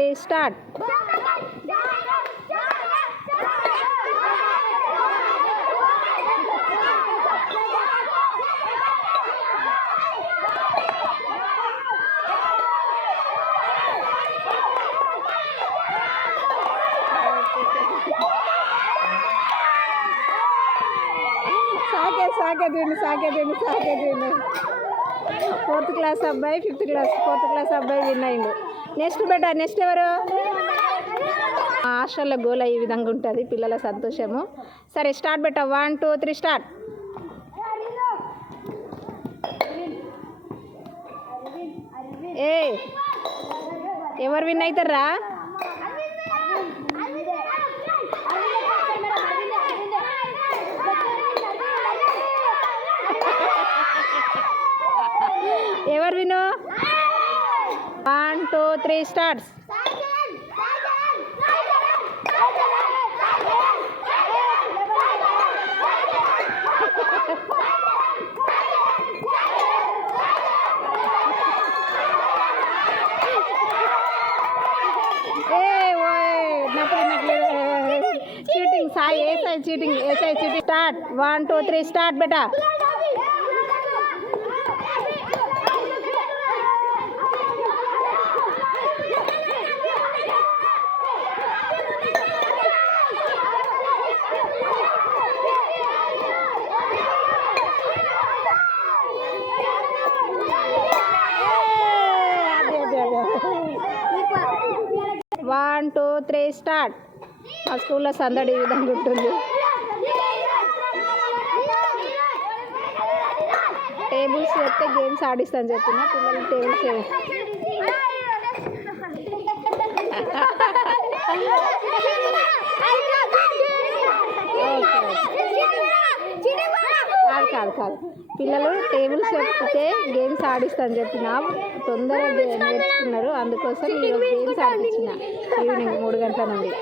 3 స్టార్ట్. సాకేదండి 4th class అబ్బాయి 5th class 4th class అబ్బాయి విన్ అయిండు. నెక్స్ట్ బెటా నెక్స్ట్ ఎవరు? హాస్టల్లో గోల ఈ విధంగా ఉంటుంది పిల్లల సంతోషము. సరే స్టార్ట్ బెటా 1 2 3 స్టార్ట్. ఏ ఎవరు విన్ అవుతారా? ఎవరు విను? 1 2 3 స్టార్ట్స్. చీటింగ్ సాయి ఏ సైడ్ చీటింగ్ స్టార్ట్. 1 2 3 స్టార్ట్ బేటా. One two three start. మా స్కూల్లో సందడి ఈ విధంగా ఉంటుంది. టేబుల్స్ చెప్తే గేమ్స్ ఆడిస్తాను చెప్పిన పిల్లలు టేబుల్స్ కాదు పిల్లలు టేబుల్స్ చెప్తే గేమ్స్ ఆడిస్తాను చెప్పిన తొందరగా నేర్చుకున్నారు. అందుకోసం ఈ గేమ్స్ ఆడిపించిన ఈవినింగ్ 3 గంటల నుండి.